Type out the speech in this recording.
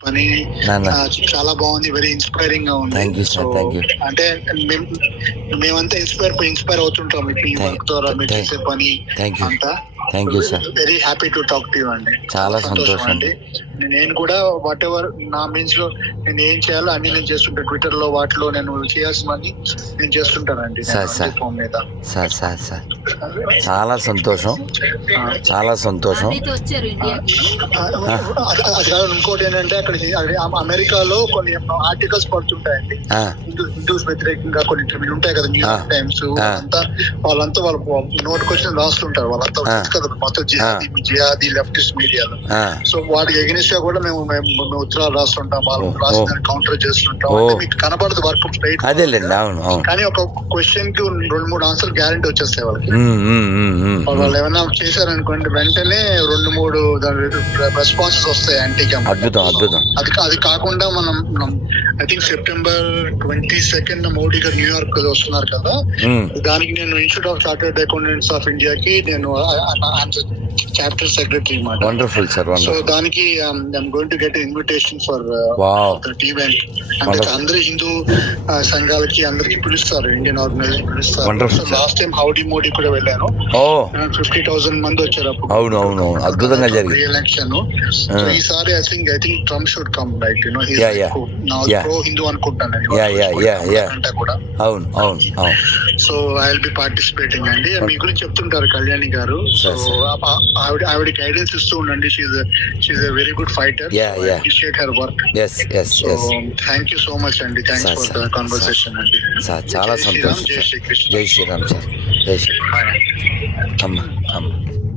పని చాలా బాగుంది వెరీ ఇన్స్పైరింగ్గా ఉంది. You. అంటే మేమంతా ఇన్స్పైర్ ఇన్స్పైర్ అవుతుంటాం మీ వర్క్ ద్వారా మీరు చేసే పని. అంతా. Thank you sir very happy to talk to you అండి. చాలా సంతోషం అండి. నేను కూడా వాట్ ఎవర్ నా మీన్స్లో నేను ఏం చేయాలో అన్ని నేను చేస్తుంటాను ట్విట్టర్లో వాటిలో నేను చేయాల్సినవన్నీ నేను చేస్తుంటానండి సార్, సార్. అన్ని ఫోన్ మీద. సార్ సార్ సార్ చాలా సంతోషం. చాలా సంతోషం. ఇంకోటి ఏంటంటే అక్కడ అమెరికాలో కొన్ని ఆర్టికల్స్ పడుతుంటాయండి. హిందూస్ వ్యతిరేకంగా కొన్ని ఉంటాయి కదా ఆ. టైమ్స్. అంతా వాళ్ళంతా వాళ్ళ నోటికి వచ్చిన రాస్తుంటారు వాళ్ళంతా కదా మొత్తం జిహాదీ జిహాదీ లెఫ్టిస్ట్ మీడియాలో. సో వాటికి ఎగనిస్ట్గా కూడా మేము మేము ఉత్తరాలు రాస్తుంటాం. వాళ్ళు రాసిన ఓ. కౌంటర్ చేస్తుంటాం. మీకు కనబడదు వర్క్ స్ట్రైట్ అదేలేండి అవును అవును. కానీ ఒక క్వశ్చన్కి రెండు మూడు ఆన్సర్ గ్యారంటీ వచ్చేస్తాయి వాళ్ళకి. వాళ్ళు. ఏమైనా చేశారనుకోండి వెంటనే రెండు మూడు రెస్పాన్సెస్ వస్తాయి యాంటీగా అద్భుతం అద్భుతం. అది అది కాకుండా మనం I think September twenty second Modi గారు న్యూయార్క్ వస్తున్నారు కదా. దానికి నేను institute of chartered accountants of ఇండియాకి నేను చాప్టర్ సెక్రటరీ మాట. వండర్ఫుల్ సార్ సో దానికి I'm going to get invitation for event అంటే. అందరు హిందూ సంఘాలకి అందరికి పిలుస్తారు ఇండియన్ ఆర్గనైజేషన్ పిలుస్తారు. లాస్ట్ టైం హౌడీ మోడీ కూడా వెళ్ళాను ఫిఫ్టీ థౌసండ్ మంది వచ్చారు అప్పుడు. అవును అవును అవును. అద్భుతంగా జరిగింది. ఎలక్షన్. ఈసారి I think I think Trump should come right you know yeah. Yeah. Pro Hindu అనుకుంటాను yeah, yeah, yeah. అంటే కూడా. అవును అవును అవును. So I will be participating అండి మీ గురించి చెప్తుంటారు కళ్యాణి గారు. సో. ఆవిడ ఆవిడ గైడెన్స్ ఇస్తూ ఉండండి. She she a very good fighter Yeah, yeah. Appreciate her work yes so yes thank you so much అండి. థ్యాంక్స్ ఫర్ ద కాన్వర్సేషన్ అండి. సార్ చాలా శ్రీరామ్, సంతోషం జై శ్రీరామ్ సార్ జై శ్రీ Tamam, tamam.